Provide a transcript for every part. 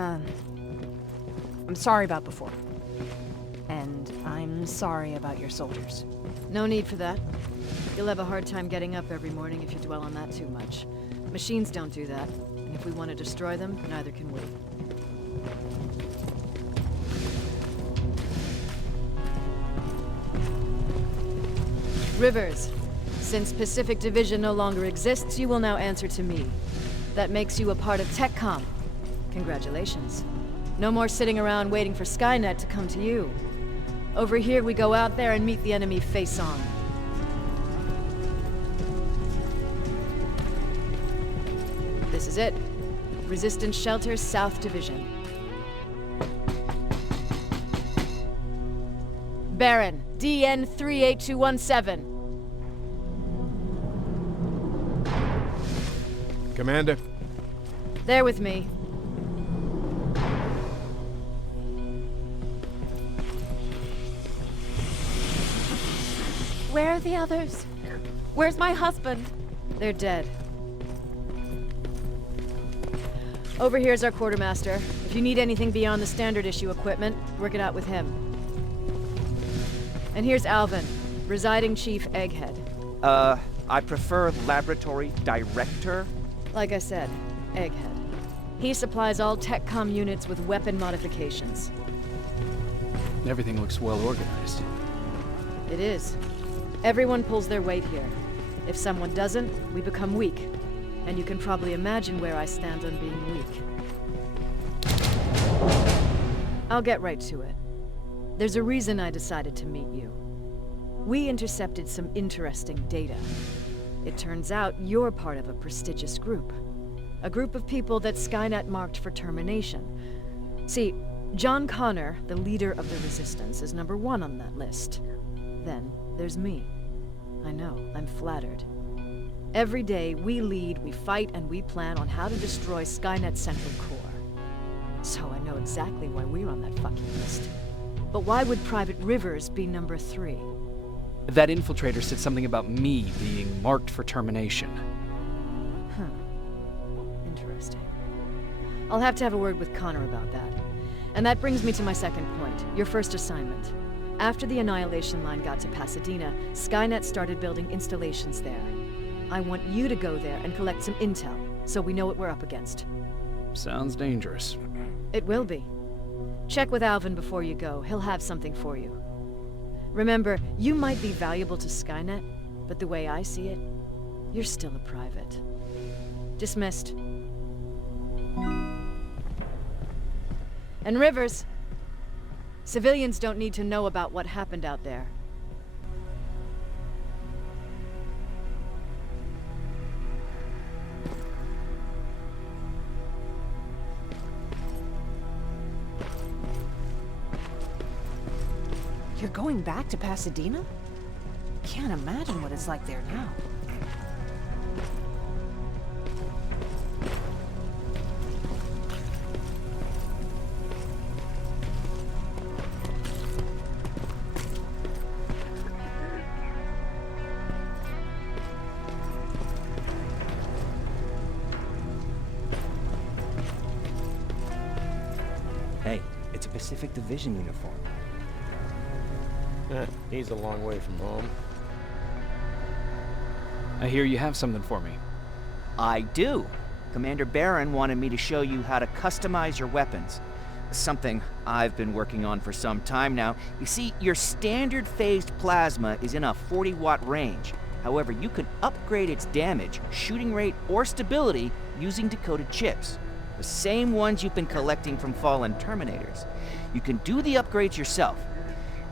I'm sorry about before. And I'm sorry about your soldiers. No need for that. You'll have a hard time getting up every morning if you dwell on that too much. Machines don't do that, and if we want to destroy them, neither can we. Rivers, since Pacific Division no longer exists, you will now answer to me. That makes you a part of TechCom. Congratulations. No more sitting around waiting for Skynet to come to you. Over here, we go out there and meet the enemy face on. This is it. Resistance Shelter, South Division. Baron, DN 38217. Commander. There with me. Where are the others? Where's my husband? They're dead. Over here's our quartermaster. If you need anything beyond the standard issue equipment, work it out with him. And here's Alvin, Presiding Chief Egghead. I prefer Laboratory Director. Like I said, Egghead. He supplies all TechCom units with weapon modifications. Everything looks well organized. It is. Everyone pulls their weight here. If someone doesn't, we become weak. And you can probably imagine where I stand on being weak. I'll get right to it. There's a reason I decided to meet you. We intercepted some interesting data. It turns out you're part of a prestigious group. A group of people that Skynet marked for termination. See, John Connor, the leader of the Resistance, is #1 on that list. Then there's me. I know, I'm flattered. Every day, we lead, we fight, and we plan on how to destroy Skynet's central core. So I know exactly why we're on that fucking list. But why would Private Rivers be #3? That infiltrator said something about me being marked for termination. Huh. Interesting. I'll have to have a word with Connor about that. And that brings me to my second point, your first assignment. After the Annihilation Line got to Pasadena, Skynet started building installations there. I want you to go there and collect some intel, so we know what we're up against. Sounds dangerous. It will be. Check with Alvin before you go. He'll have something for you. Remember, you might be valuable to Skynet, but the way I see it, you're still a private. Dismissed. And Rivers, civilians don't need to know about what happened out there. You're going back to Pasadena? Can't imagine what it's like there now. Hey, it's a Pacific Division uniform. He's a long way from home. I hear you have something for me. I do. Commander Barron wanted me to show you how to customize your weapons. Something I've been working on for some time now. You see, your standard phased plasma is in a 40-watt range. However, you can upgrade its damage, shooting rate, or stability using decoded chips. The same ones you've been collecting from fallen Terminators. You can do the upgrades yourself.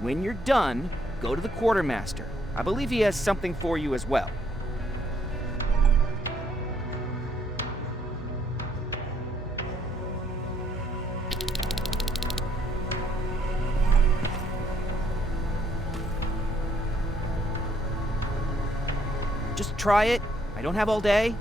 When you're done, go to the quartermaster. I believe he has something for you as well. Just try it. I don't have all day.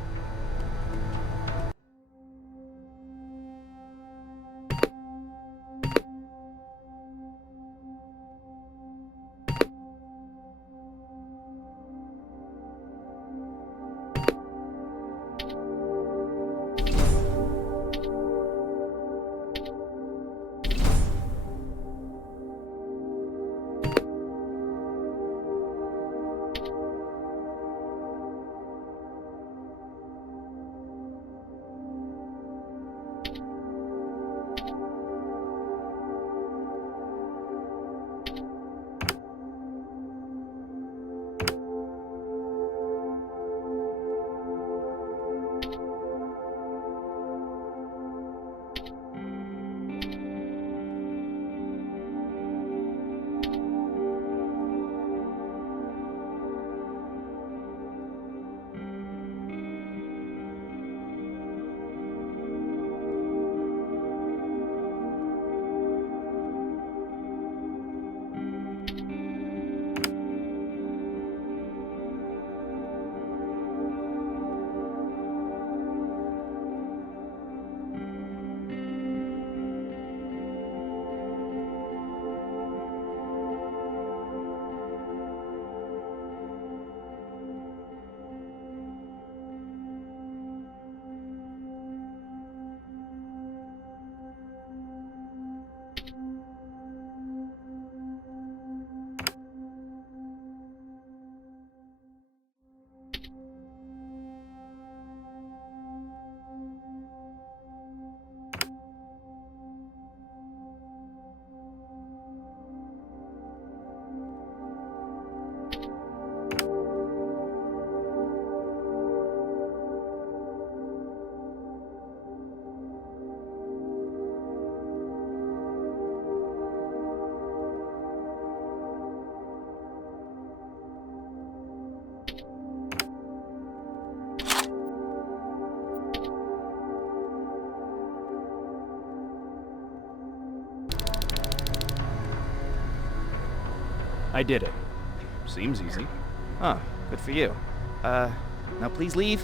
I did it. Seems easy. Huh, good for you. Now please leave.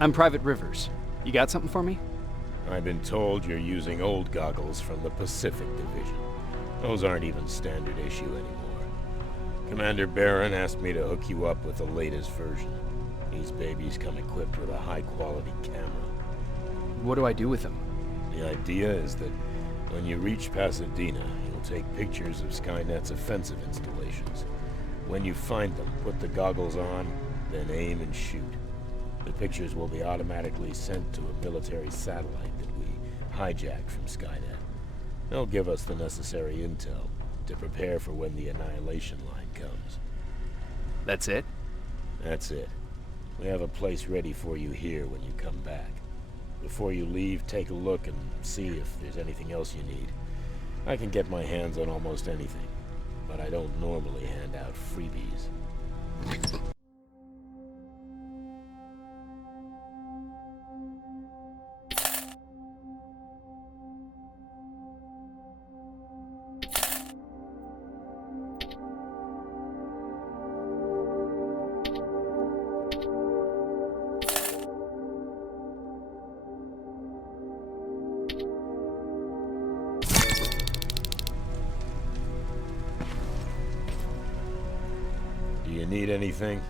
I'm Private Rivers. You got something for me? I've been told you're using old goggles from the Pacific Division. Those aren't even standard issue anymore. Commander Barron asked me to hook you up with the latest version. These babies come equipped with a high-quality camera. What do I do with them? The idea is that when you reach Pasadena, you'll take pictures of Skynet's offensive installations. When you find them, put the goggles on, then aim and shoot. The pictures will be automatically sent to a military satellite that we hijacked from Skynet. They'll give us the necessary intel to prepare for when the annihilation line comes. That's it? That's it. We have a place ready for you here when you come back. Before you leave, take a look and see if there's anything else you need. I can get my hands on almost anything, but I don't normally hand out freebies. Do you need anything?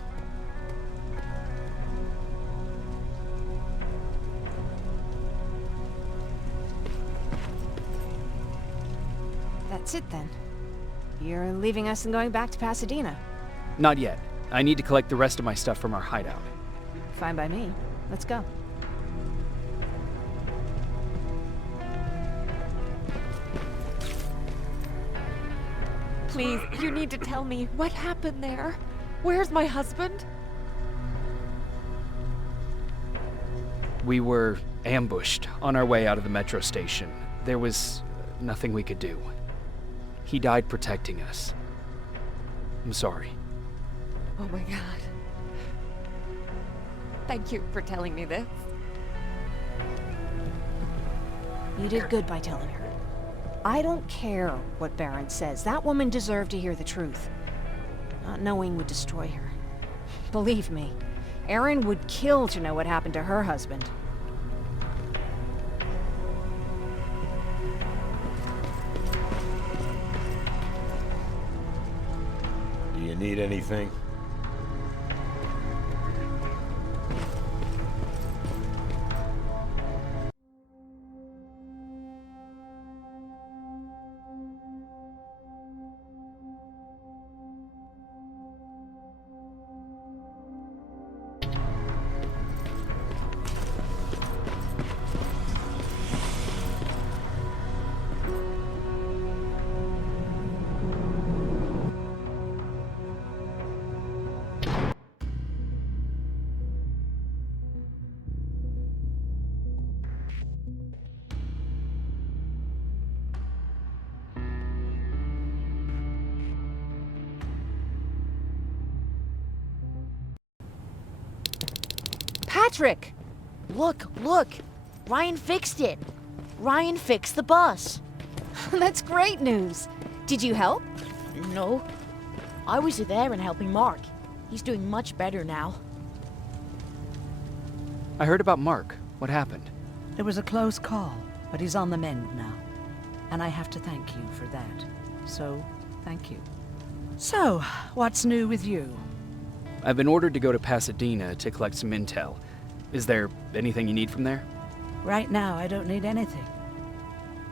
That's it then. You're leaving us and going back to Pasadena. Not yet. I need to collect the rest of my stuff from our hideout. Fine by me. Let's go. Please, you need to tell me what happened there. Where's my husband? We were ambushed on our way out of the metro station. There was nothing we could do. He died protecting us. I'm sorry. Oh my god. Thank you for telling me this. You did good by telling her. I don't care what Barron says. That woman deserved to hear the truth. Not knowing would destroy her. Believe me, Erin would kill to know what happened to her husband. Do you need anything? Patrick! Look! Ryan fixed it! Ryan fixed the bus! That's great news. Did you help? No. I was there and helping Mark. He's doing much better now. I heard about Mark. What happened? It was a close call, but he's on the mend now. And I have to thank you for that. So, thank you. So, what's new with you? I've been ordered to go to Pasadena to collect some intel. Is there anything you need from there? Right now, I don't need anything.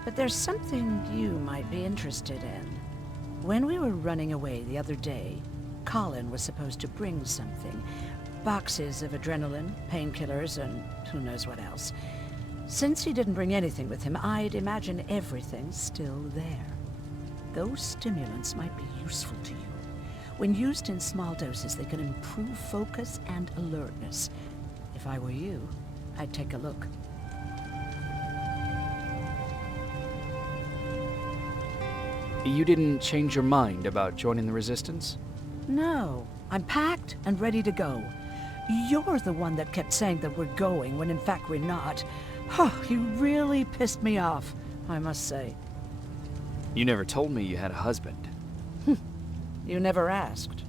But there's something you might be interested in. When we were running away the other day, Colin was supposed to bring something. Boxes of adrenaline, painkillers, and who knows what else. Since he didn't bring anything with him, I'd imagine everything's still there. Those stimulants might be useful to you. When used in small doses, they can improve focus and alertness. If I were you, I'd take a look. You didn't change your mind about joining the Resistance? No, I'm packed and ready to go. You're the one that kept saying that we're going when in fact we're not. Oh, you really pissed me off, I must say. You never told me you had a husband. You never asked.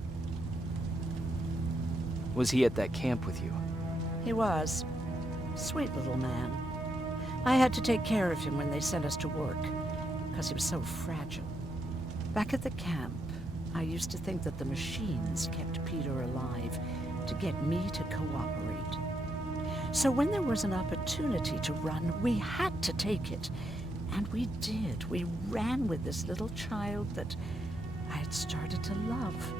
Was he at that camp with you? He was. Sweet little man. I had to take care of him when they sent us to work, because he was so fragile. Back at the camp, I used to think that the machines kept Peter alive to get me to cooperate. So when there was an opportunity to run, we had to take it. And we did. We ran with this little child that I had started to love.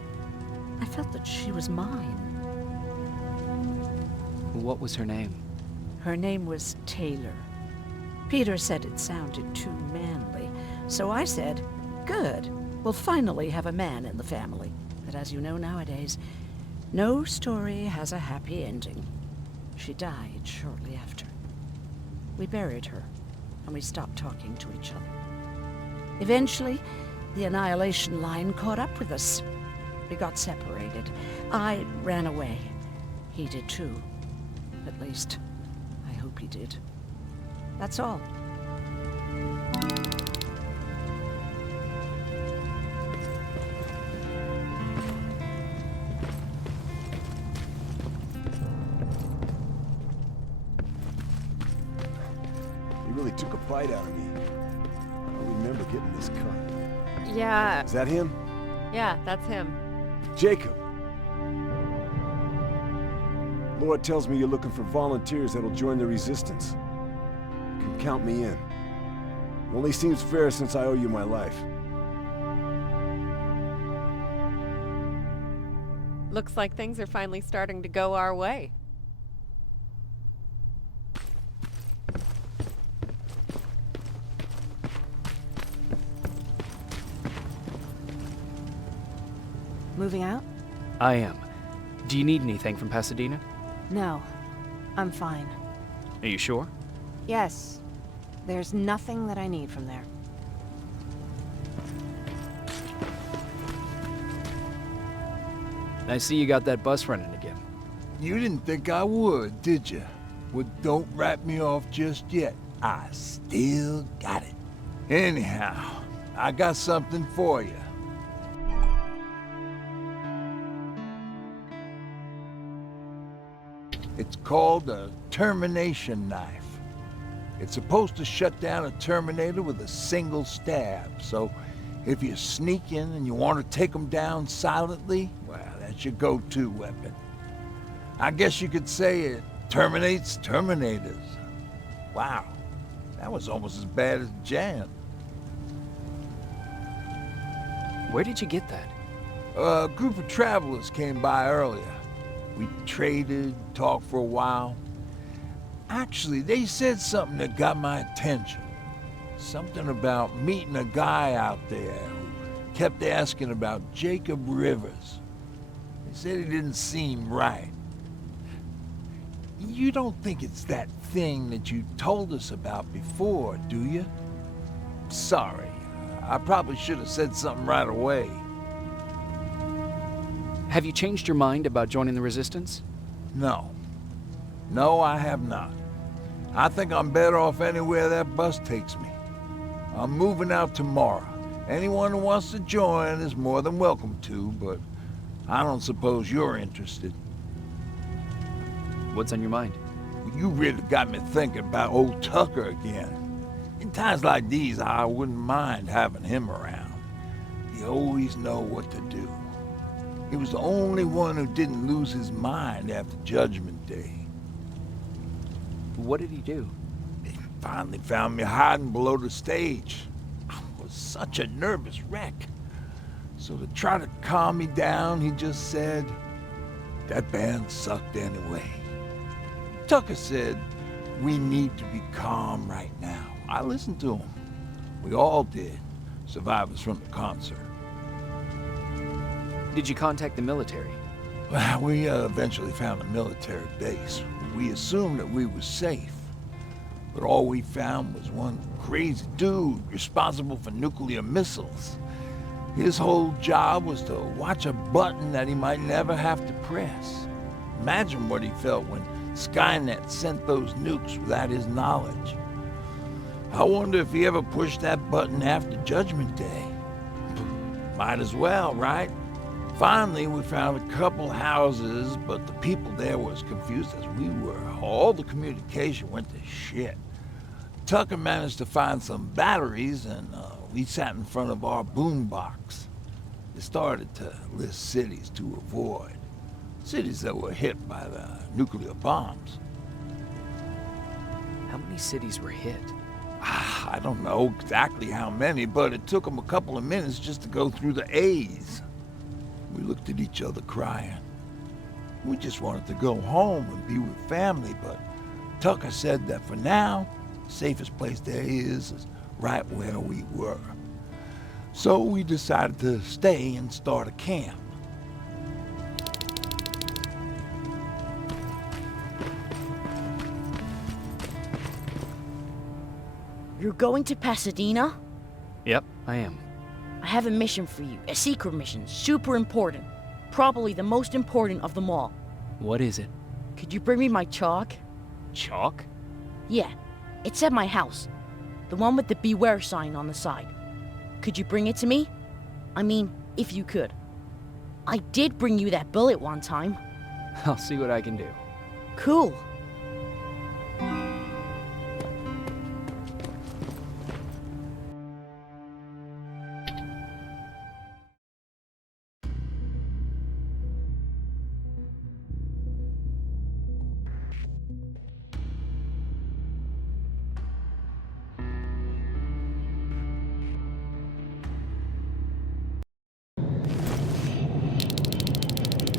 I felt that she was mine. What was her name? Her name was Taylor. Peter said it sounded too manly, so I said, good, we'll finally have a man in the family. But as you know nowadays, no story has a happy ending. She died shortly after. We buried her, and we stopped talking to each other. Eventually, the Annihilation Line caught up with us. We got separated. I ran away. He did too. At least, I hope he did. That's all. He really took a bite out of me. I don't remember getting this cut. Yeah, Is that him? yeah, that's him. Jacob! Lord tells me you're looking for volunteers that'll join the resistance. You can count me in. It only seems fair since I owe you my life. Looks like things are finally starting to go our way. Moving out? I am. Do you need anything from Pasadena? No. I'm fine. Are you sure? Yes. There's nothing that I need from there. I see you got that bus running again. You didn't think I would, did you? Well, don't write me off just yet. I still got it. Anyhow, I got something for you. It's called a termination knife. It's supposed to shut down a Terminator with a single stab, so if you sneak in and you want to take them down silently, well, that's your go-to weapon. I guess you could say it terminates Terminators. Wow, that was almost as bad as Jan. Where did you get that? A group of travelers came by earlier. We traded, talked for a while. Actually, they said something that got my attention. Something about meeting a guy out there who kept asking about Jacob Rivers. They said he didn't seem right. You don't think it's that thing that you told us about before, do you? Sorry, I probably should have said something right away. Have you changed your mind about joining the Resistance? No. No, I have not. I think I'm better off anywhere that bus takes me. I'm moving out tomorrow. Anyone who wants to join is more than welcome to, but I don't suppose you're interested. What's on your mind? You really got me thinking about old Tucker again. In times like these, I wouldn't mind having him around. He always know what to do. He was the only one who didn't lose his mind after Judgment Day. What did he do? He finally found me hiding below the stage. I was such a nervous wreck. So to try to calm me down, he just said, that band sucked anyway. Tucker said, we need to be calm right now. I listened to him. We all did, survivors from the concert. Did you contact the military? Well, we eventually found a military base. We assumed that we were safe. But all we found was one crazy dude responsible for nuclear missiles. His whole job was to watch a button that he might never have to press. Imagine what he felt when Skynet sent those nukes without his knowledge. I wonder if he ever pushed that button after Judgment Day. Might as well, right? Finally, we found a couple houses, but the people there were as confused as we were. All the communication went to shit. Tucker managed to find some batteries, and we sat in front of our boombox. They started to list cities to avoid. Cities that were hit by the nuclear bombs. How many cities were hit? I don't know exactly how many, but it took them a couple of minutes just to go through the A's. We looked at each other crying. We just wanted to go home and be with family, but Tucker said that for now, the safest place there is right where we were. So we decided to stay and start a camp. You're going to Pasadena? Yep, I am. I have a mission for you. A secret mission. Super important. Probably the most important of them all. What is it? Could you bring me my chalk? Chalk? Yeah. It's at my house. The one with the beware sign on the side. Could you bring it to me? I mean, if you could. I did bring you that bullet one time. I'll see what I can do. Cool.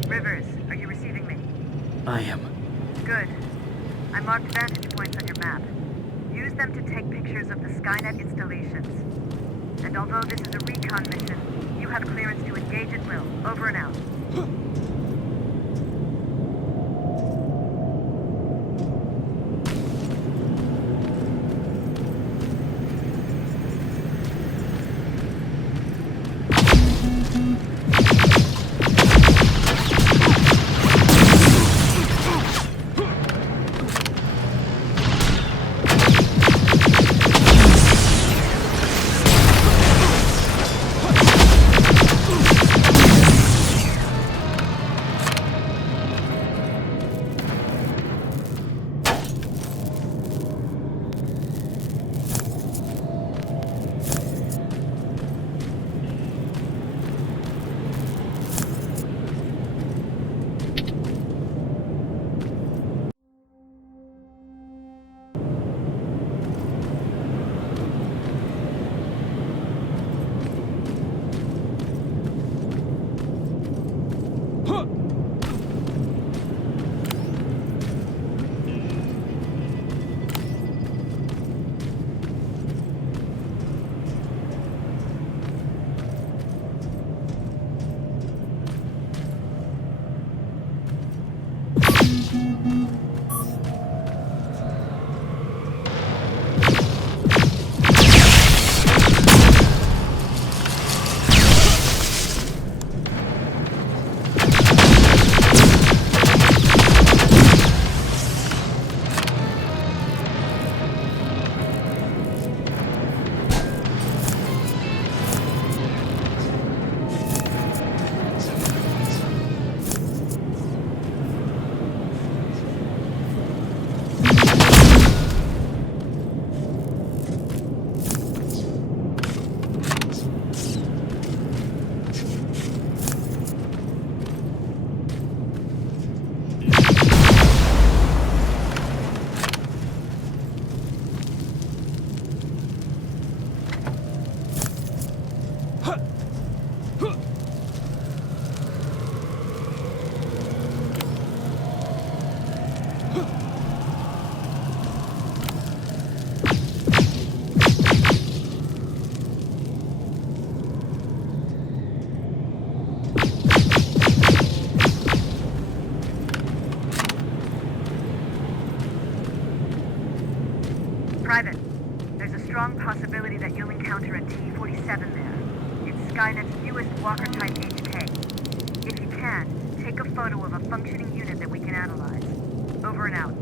Rivers, are you receiving me? I am. Good. I marked vantage points on your map. Use them to take pictures of the Skynet installations. And although this is a recon mission, you have clearance to engage at will. Over and out. Private, there's a strong possibility that you'll encounter a T-47 there. It's Skynet's photo of a functioning unit that we can analyze. Over and out.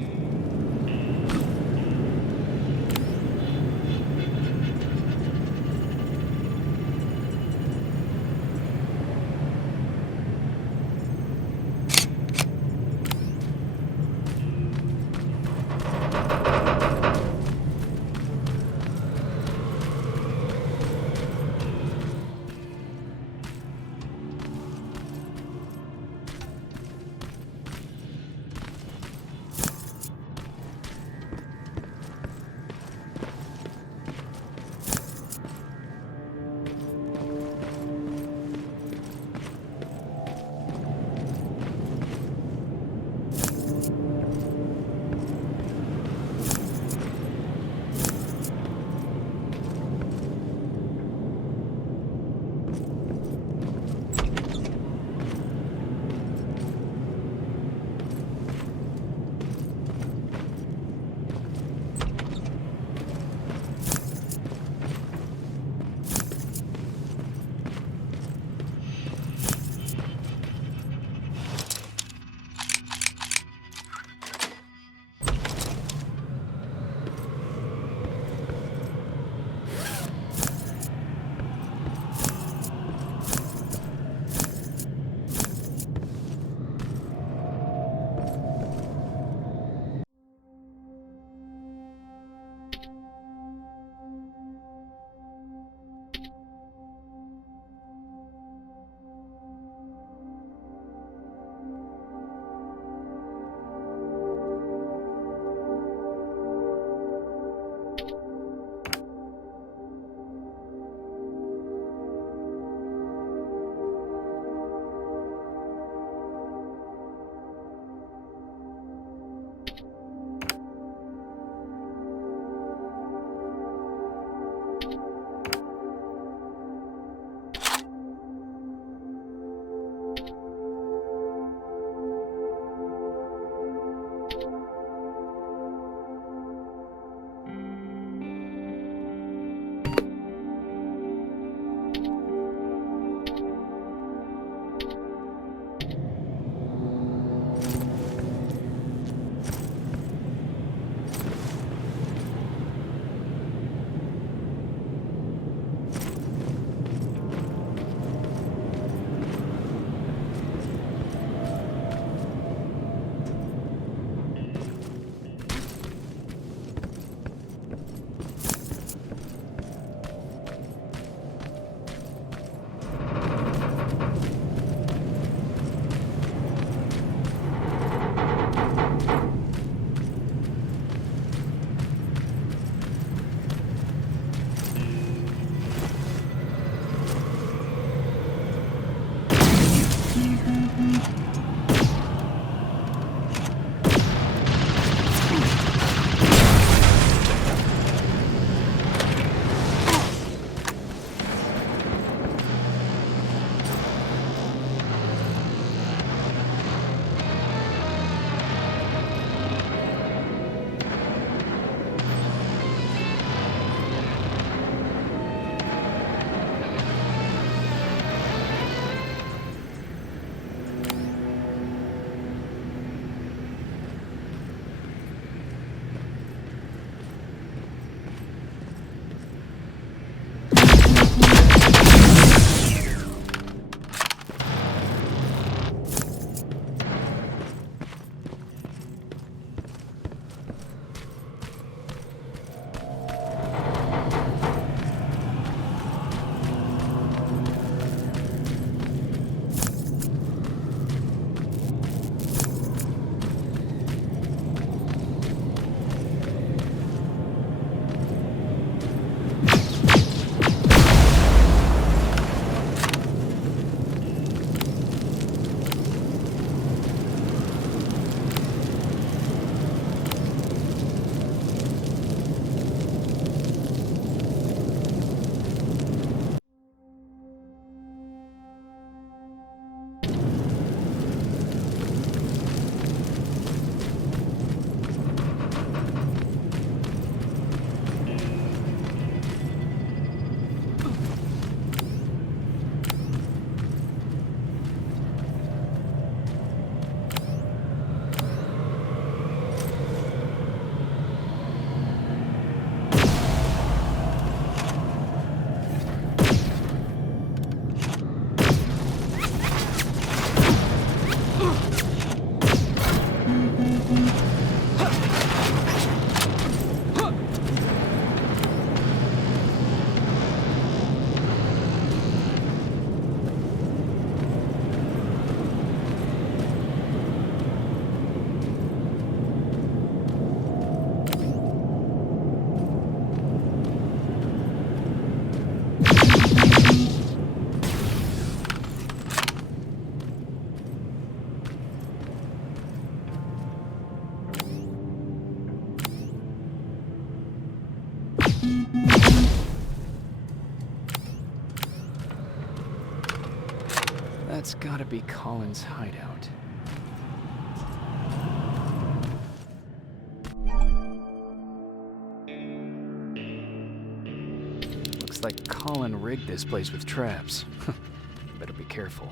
That's gotta be Colin's hideout. Looks like Colin rigged this place with traps. Better be careful.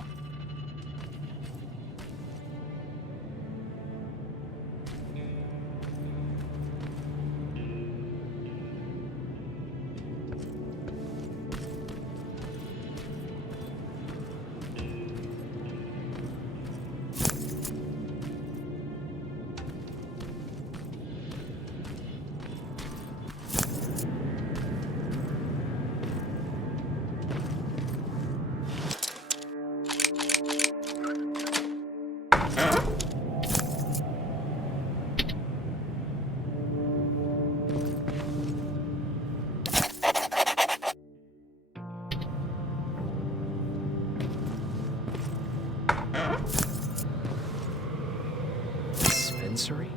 Dispensary?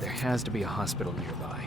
There has to be a hospital nearby.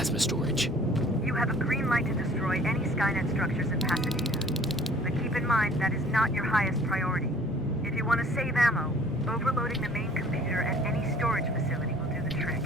plasma storage. You have a green light to destroy any Skynet structures in Pasadena. But keep in mind, that is not your highest priority. If you want to save ammo, overloading the main computer at any storage facility will do the trick.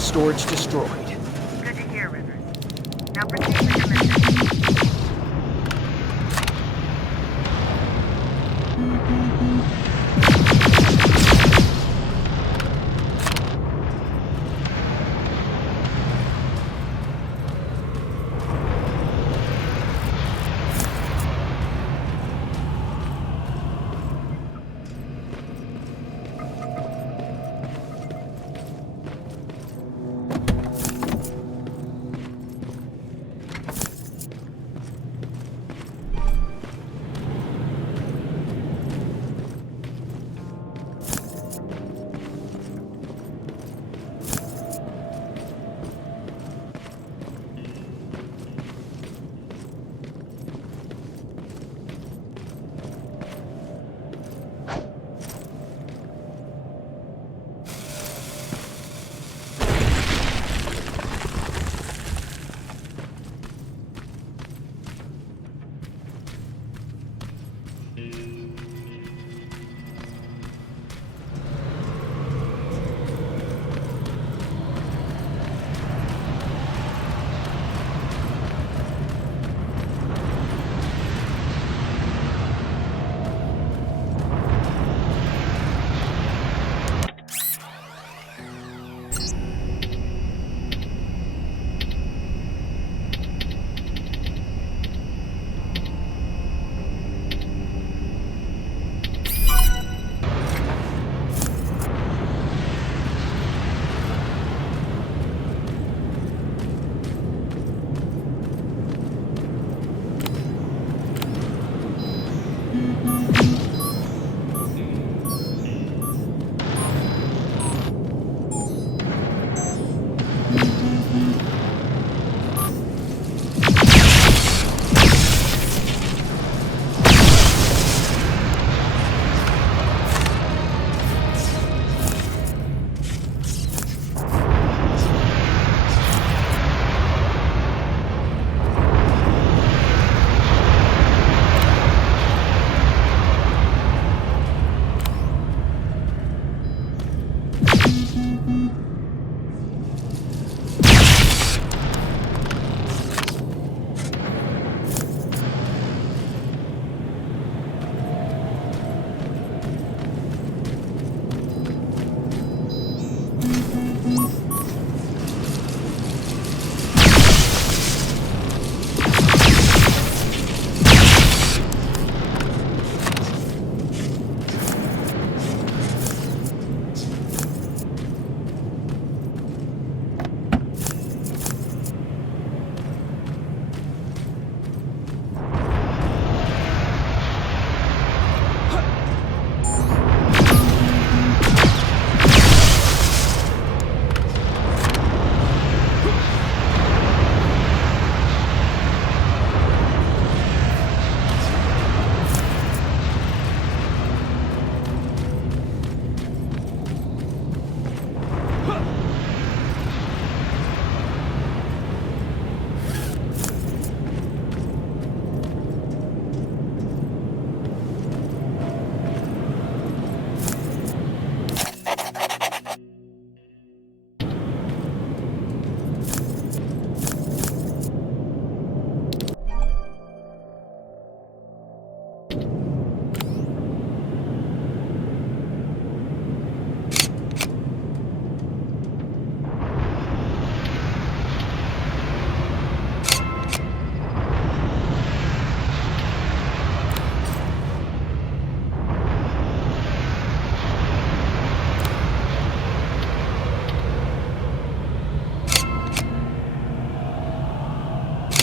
Storage destroyed. Good to hear, Rivers. Now proceed with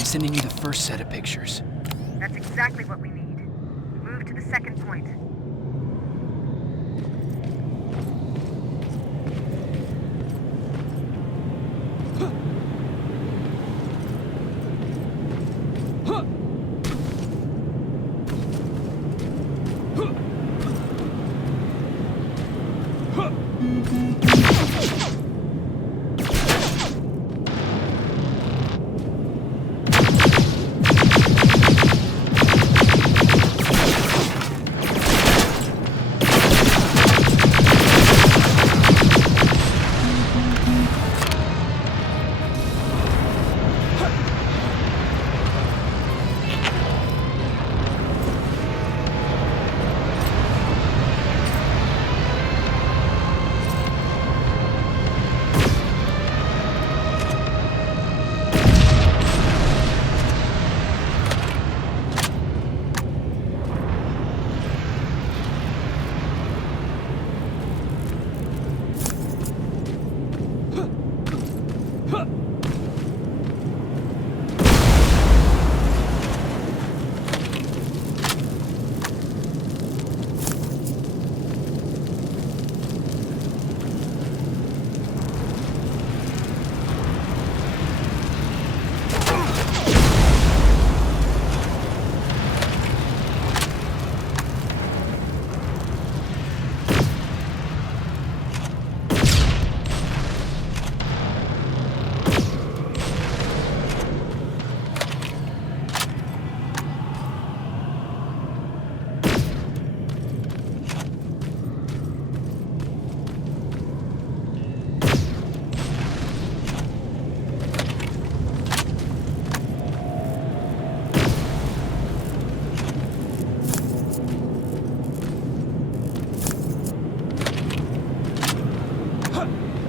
Sending you the first set of pictures. That's exactly what we need. Move to the second point.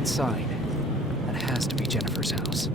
Sign. That has to be Jennifer's house.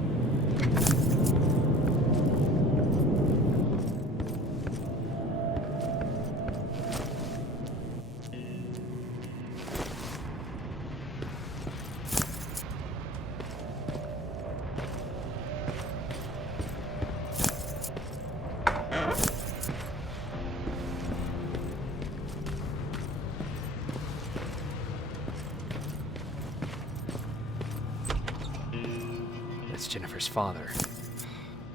That's Jennifer's father.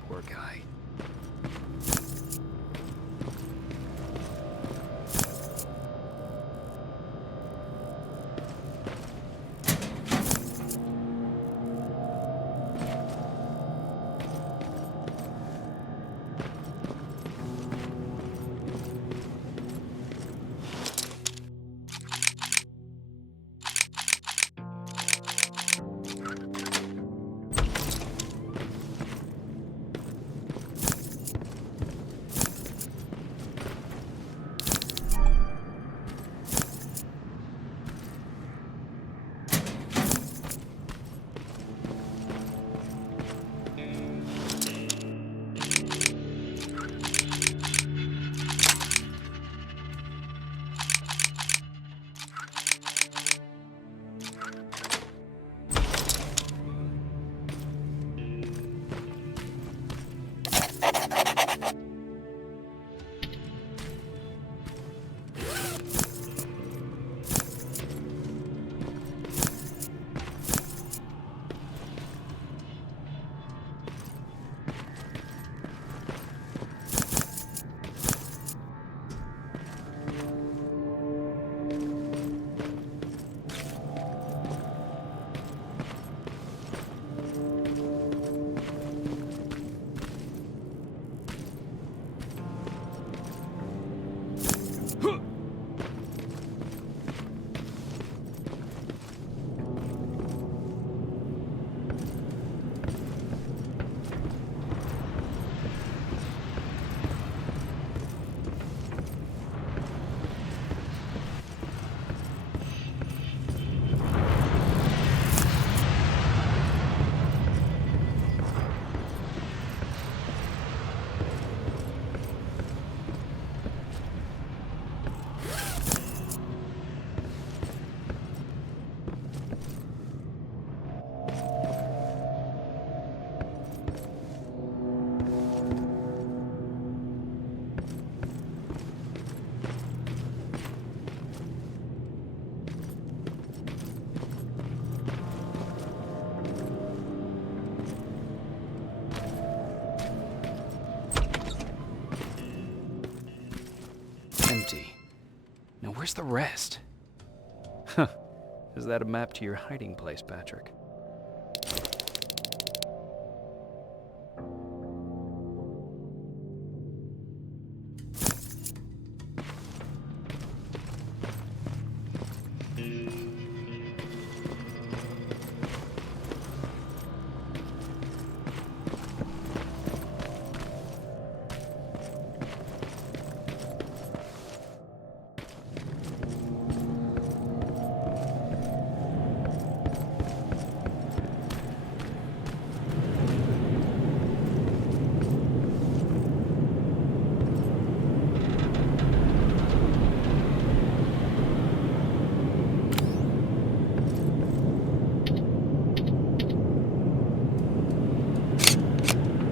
Poor guy. Where's the rest? Huh. Is that a map to your hiding place, Patrick?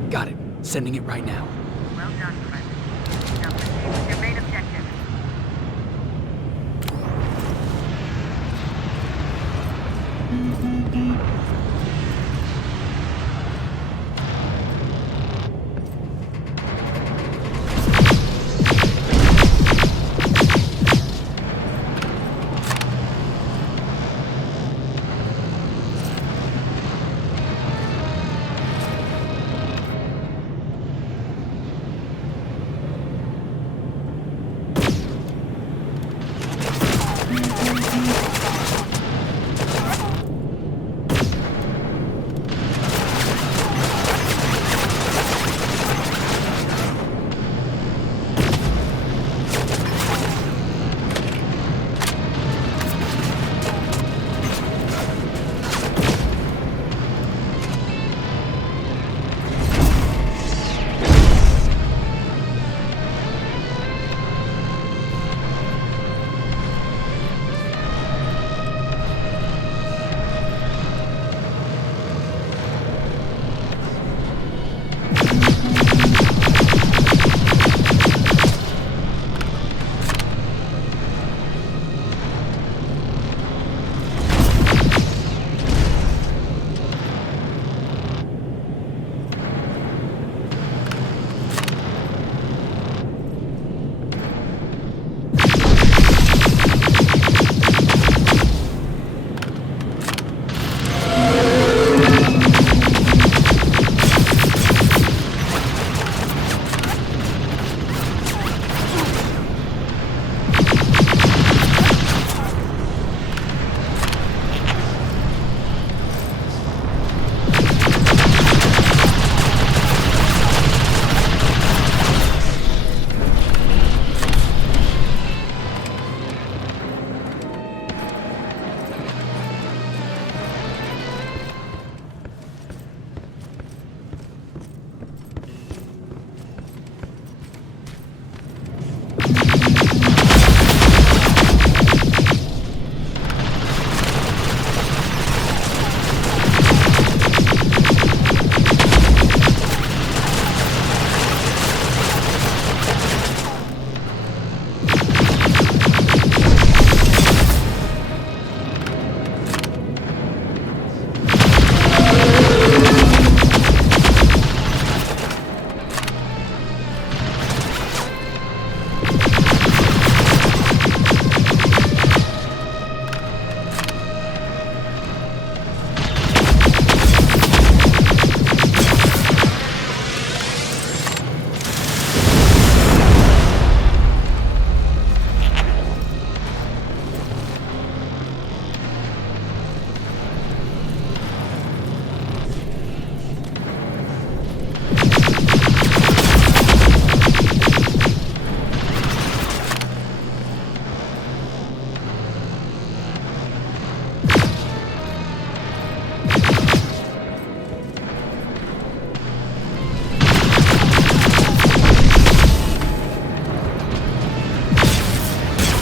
Got it. Sending it right now. Well done, friend. Now proceed with your main objective.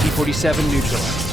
T-47 neutralized.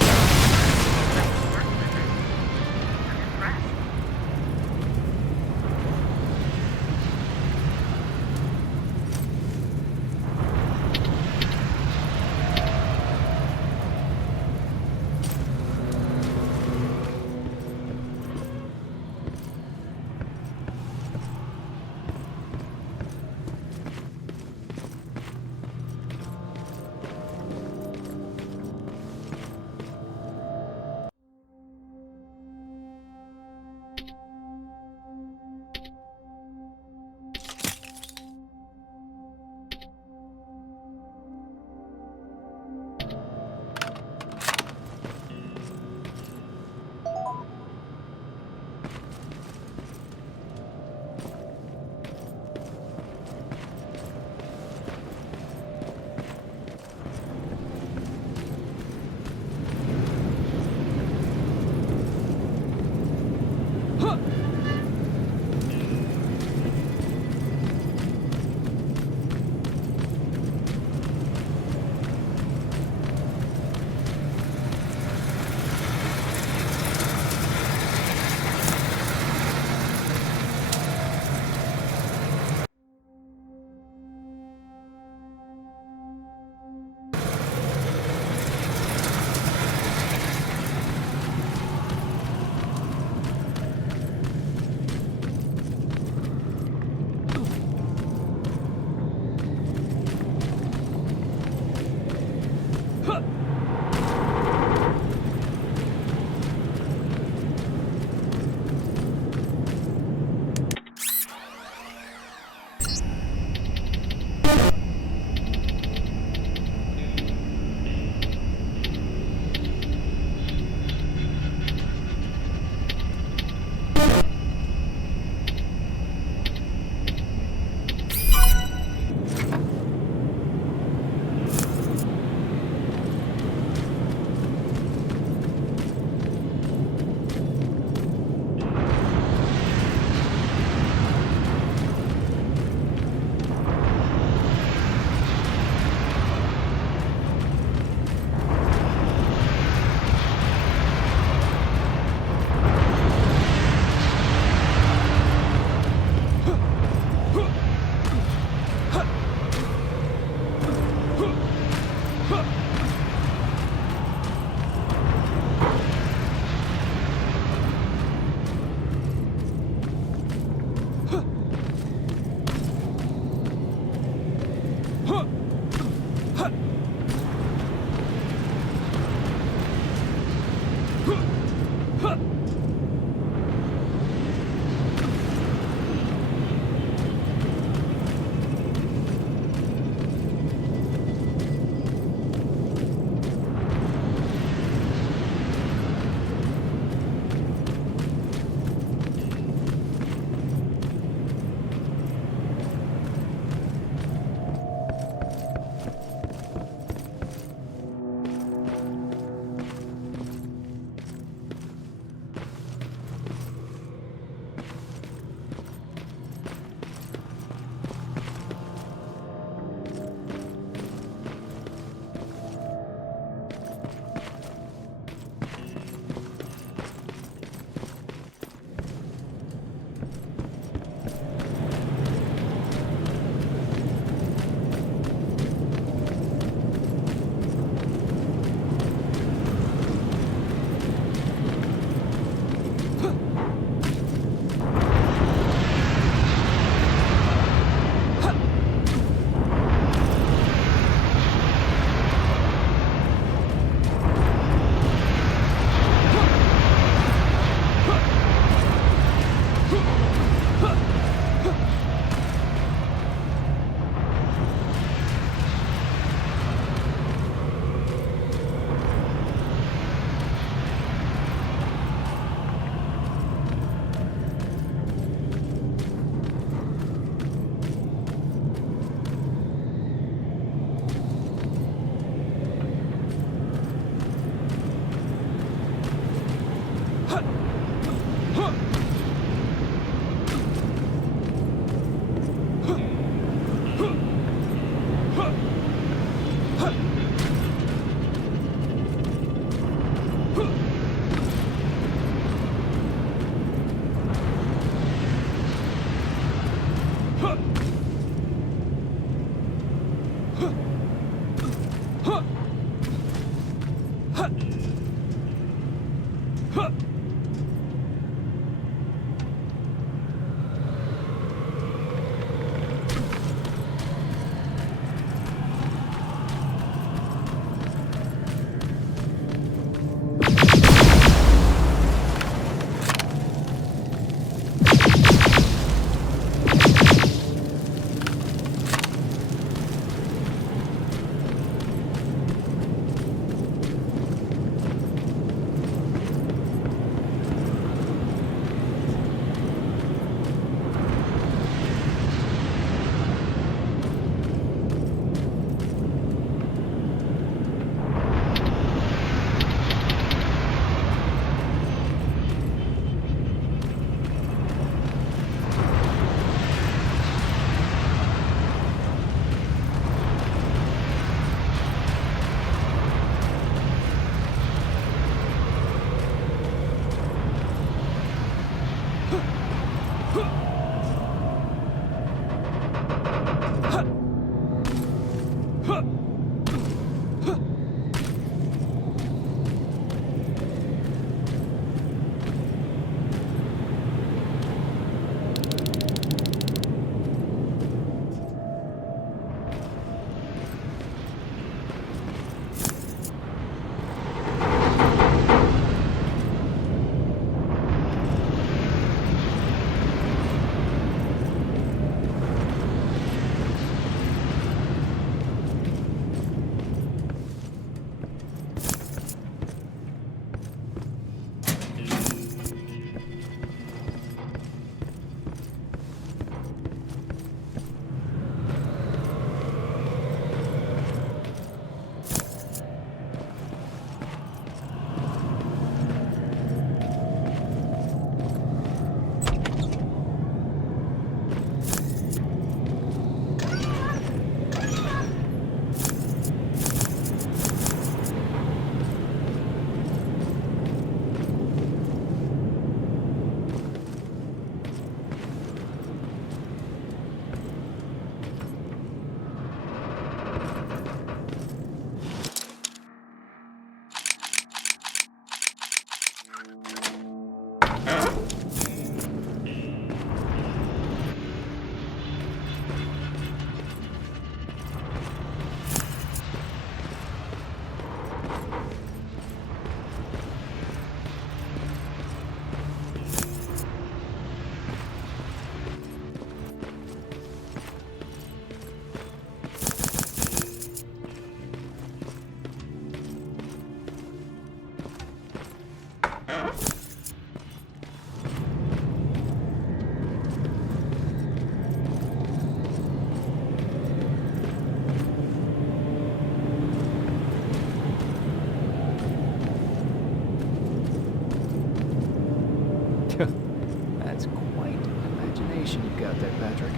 That's quite an imagination you've got there, Patrick.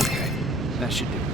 Okay, that should do it.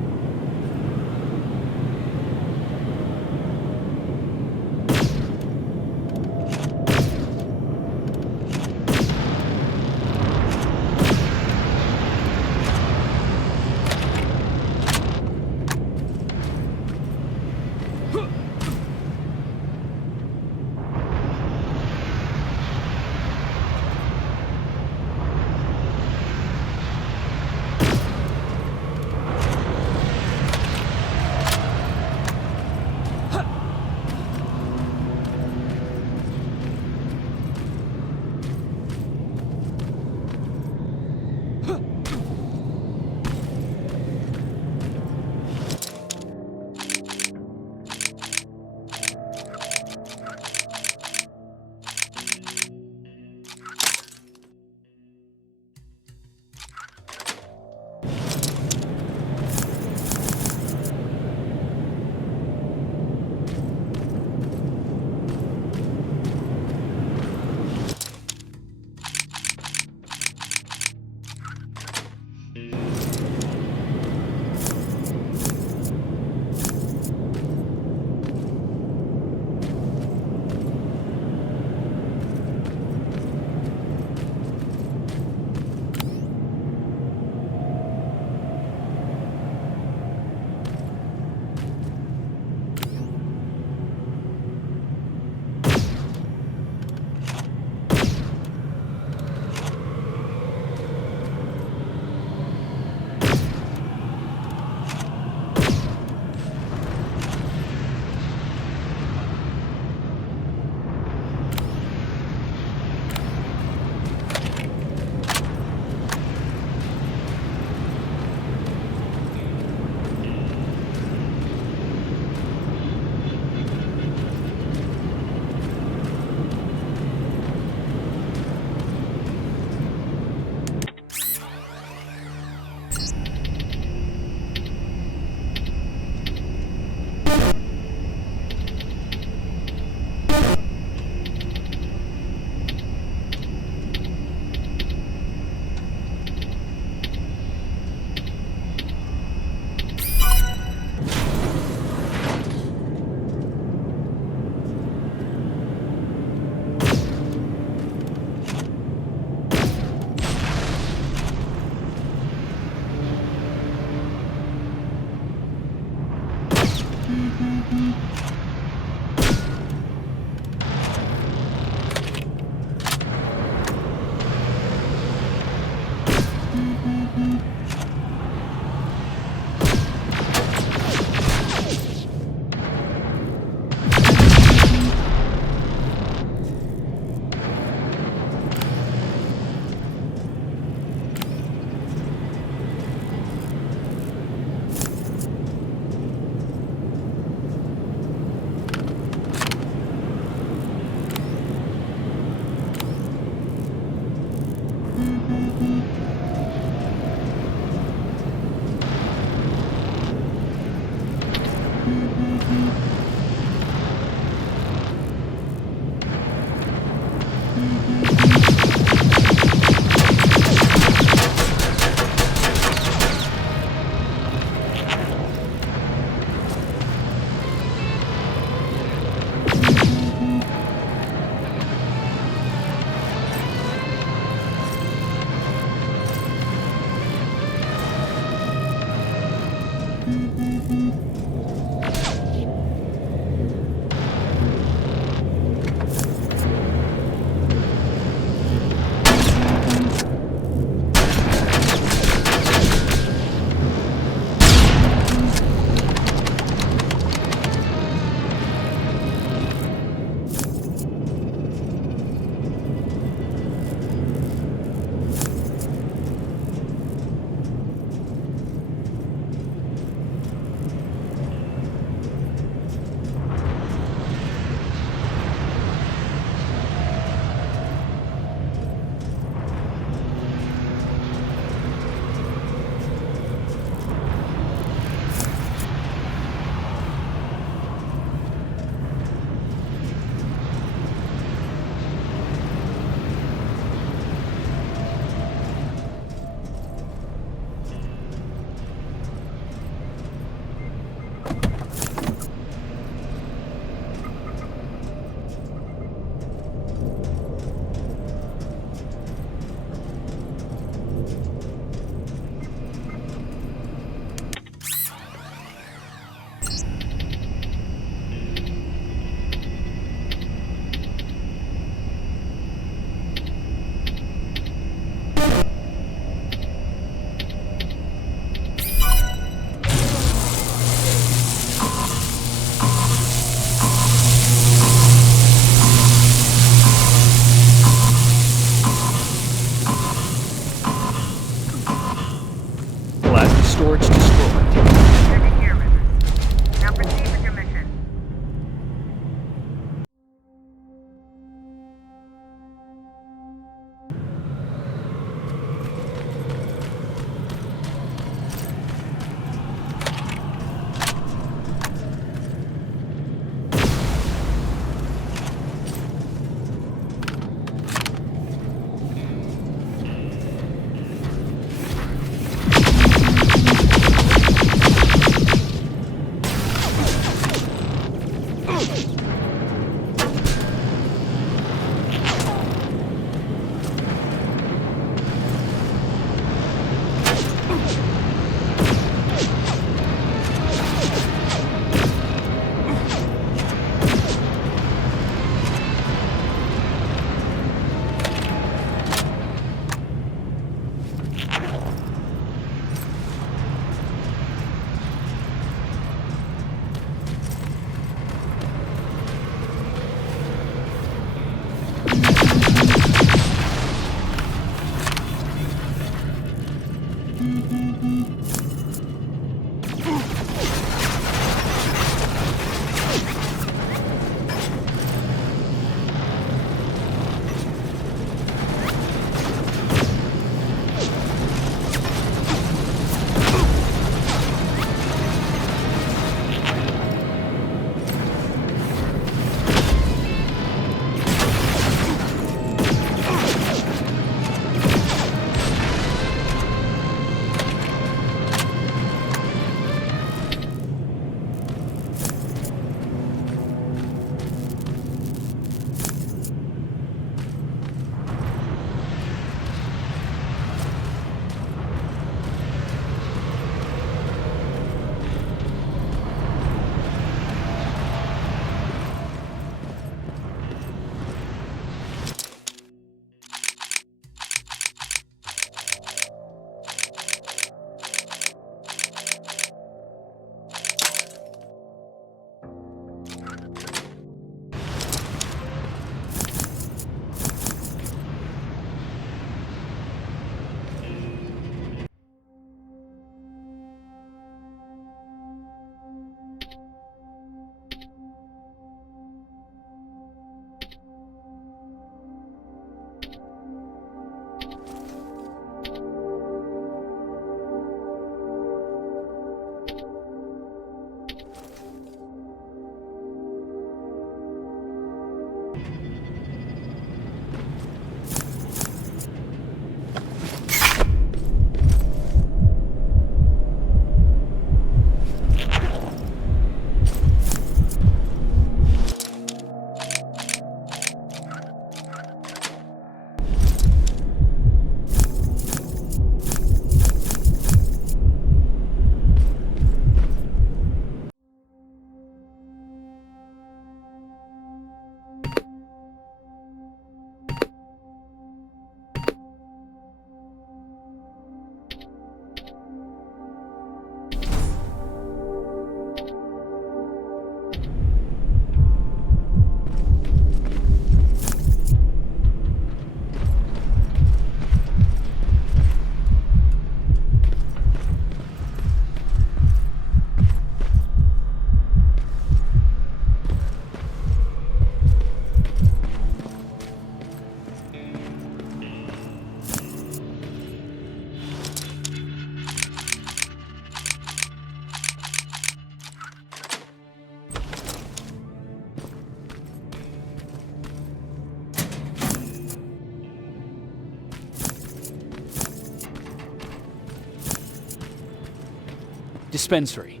Dispensary.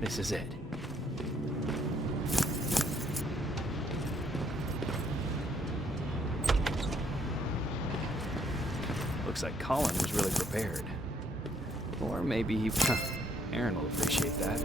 This is it. Looks like Colin was really prepared. Or maybe he... Aaron will appreciate that.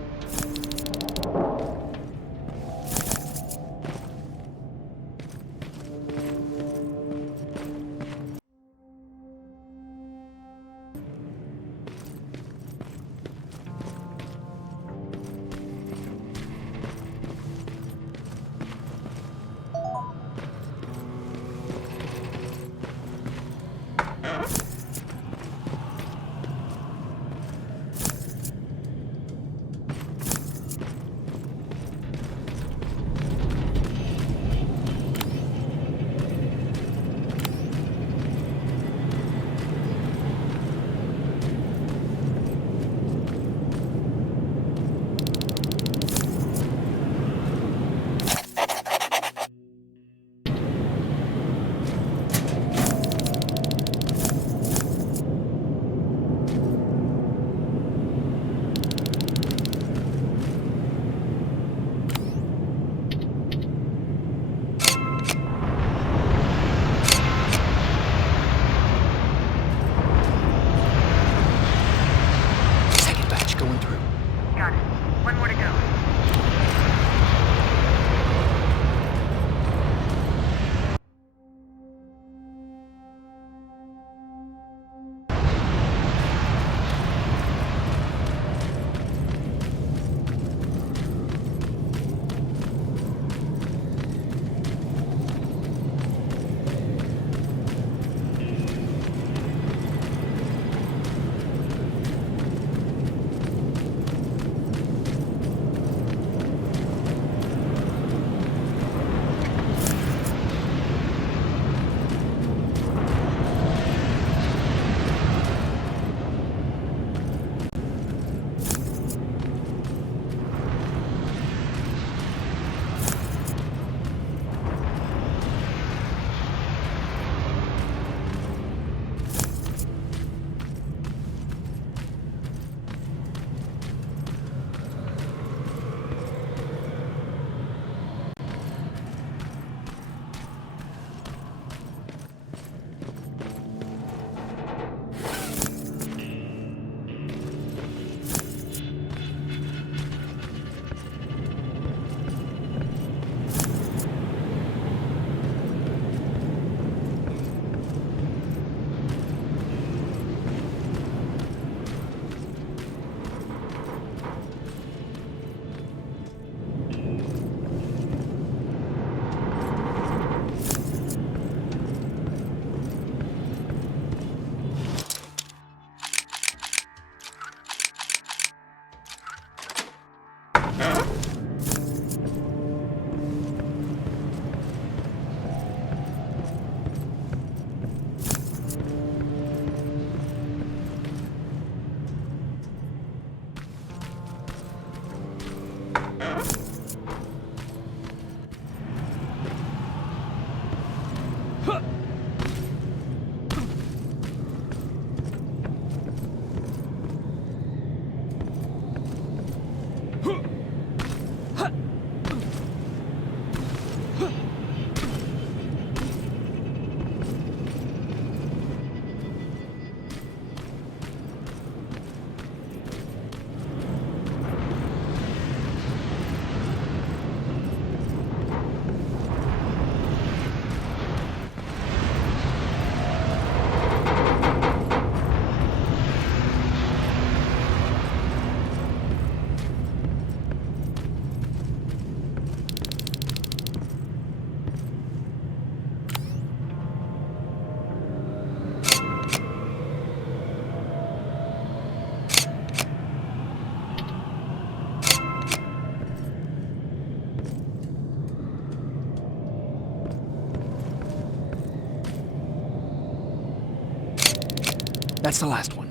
That's the last one.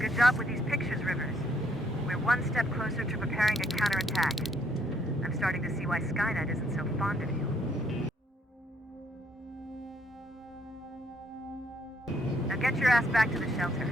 Good job with these pictures, Rivers. We're one step closer to preparing a counterattack. I'm starting to see why Skynet isn't so fond of you. Now get your ass back to the shelter.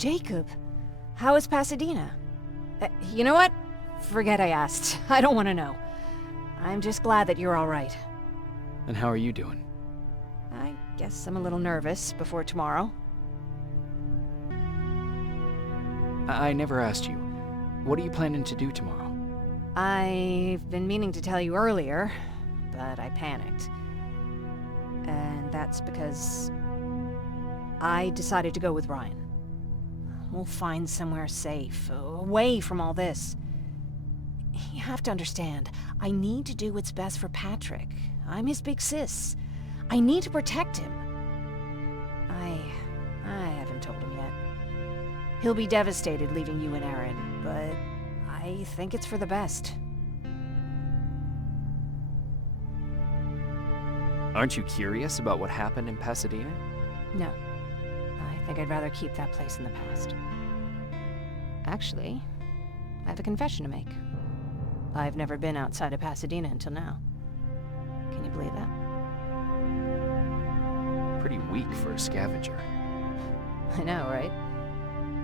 Jacob, how is Pasadena? You know what? Forget I asked. I don't want to know. I'm just glad that you're all right. And how are you doing? I guess I'm a little nervous before tomorrow. I never asked you. What are you planning to do tomorrow? I've been meaning to tell you earlier, but I panicked. And that's because I decided to go with Ryan. We'll find somewhere safe, away from all this. You have to understand, I need to do what's best for Patrick. I'm his big sis. I need to protect him. I haven't told him yet. He'll be devastated leaving you and Aaron, but I think it's for the best. Aren't you curious about what happened in Pasadena? No. I think I'd rather keep that place in the past. Actually, I have a confession to make. I've never been outside of Pasadena until now. Can you believe that? Pretty weak for a scavenger. I know, right?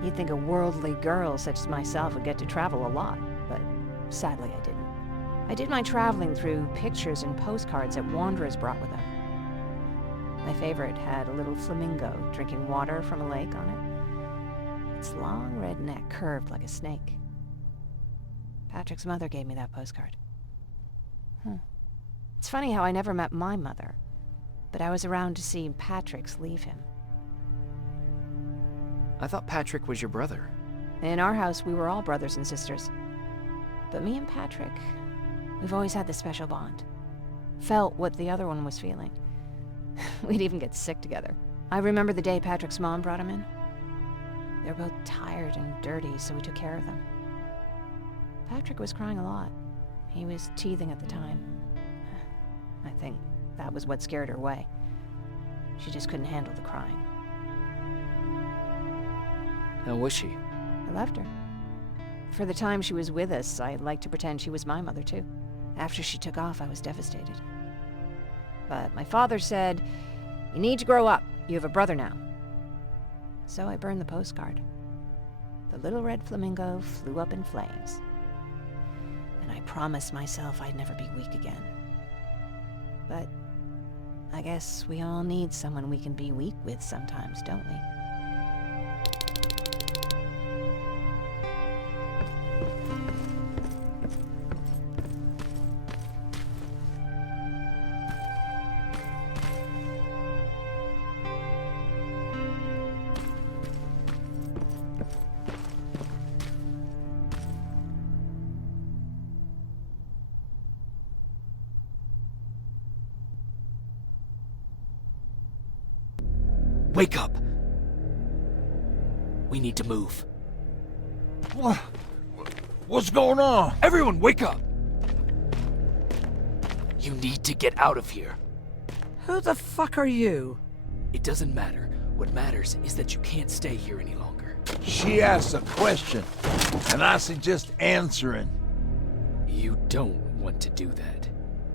You'd think a worldly girl such as myself would get to travel a lot, but sadly I didn't. I did my traveling through pictures and postcards that wanderers brought with them. My favorite had a little flamingo drinking water from a lake on it. Its long red neck curved like a snake. Patrick's mother gave me that postcard. It's funny how I never met my mother, but I was around to see Patrick's leave him. I thought Patrick was your brother. In our house, we were all brothers and sisters. But me and Patrick, we've always had this special bond. Felt what the other one was feeling. We'd even get sick together. I remember the day Patrick's mom brought him in. They were both tired and dirty, so we took care of them. Patrick was crying a lot. He was teething at the time. I think that was what scared her away. She just couldn't handle the crying. How was she? I loved her. For the time she was with us, I liked to pretend she was my mother too. After she took off, I was devastated. But my father said, "You need to grow up. You have a brother now." So I burned the postcard. The little red flamingo flew up in flames. And I promised myself I'd never be weak again. But I guess we all need someone we can be weak with sometimes, don't we? Wake up! We need to move. What's going on? Everyone, wake up! You need to get out of here. Who the fuck are you? It doesn't matter. What matters is that you can't stay here any longer. She asks a question, and I suggest answering. You don't want to do that.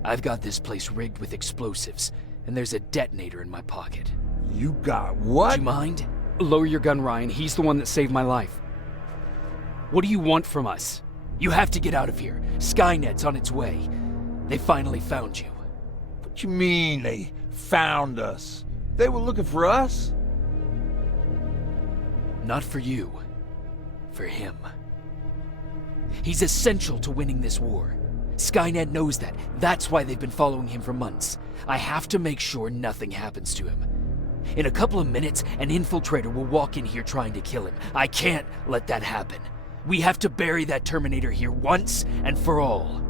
I've got this place rigged with explosives, and there's a detonator in my pocket. You got what? Do you mind? Lower your gun, Ryan. He's the one that saved my life. What do you want from us? You have to get out of here. Skynet's on its way. They finally found you. What you mean they found us? They were looking for us? Not for you. For him. He's essential to winning this war. Skynet knows that. That's why they've been following him for months. I have to make sure nothing happens to him. In a couple of minutes, an infiltrator will walk in here trying to kill him. I can't let that happen. We have to bury that Terminator here once and for all.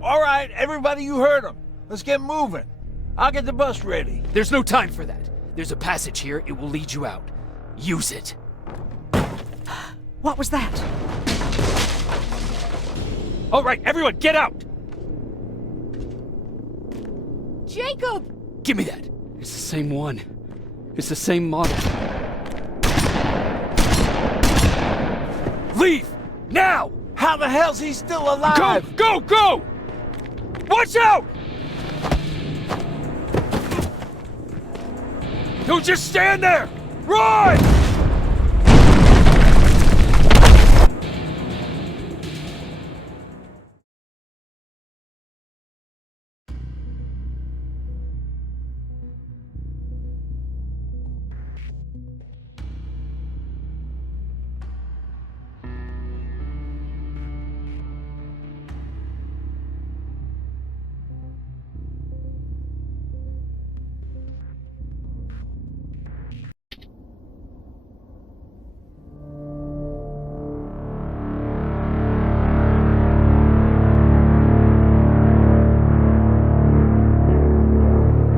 All right, everybody, you heard him. Let's get moving. I'll get the bus ready. There's no time for that. There's a passage here. It will lead you out. Use it. What was that? All right, everyone, get out! Jacob! Give me that. It's the same one. It's the same model. Leave! Now! How the hell's he still alive? Go! Go! Go! Watch out! Don't just stand there! Run!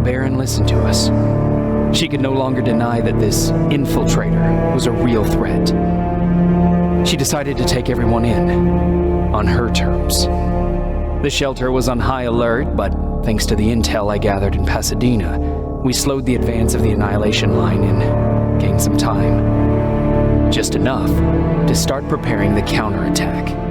Baron listened to us. She could no longer deny that this infiltrator was a real threat. She decided to take everyone in, on her terms. The shelter was on high alert, but thanks to the intel I gathered in Pasadena, we slowed the advance of the Annihilation Line and gained some time. Just enough to start preparing the counterattack.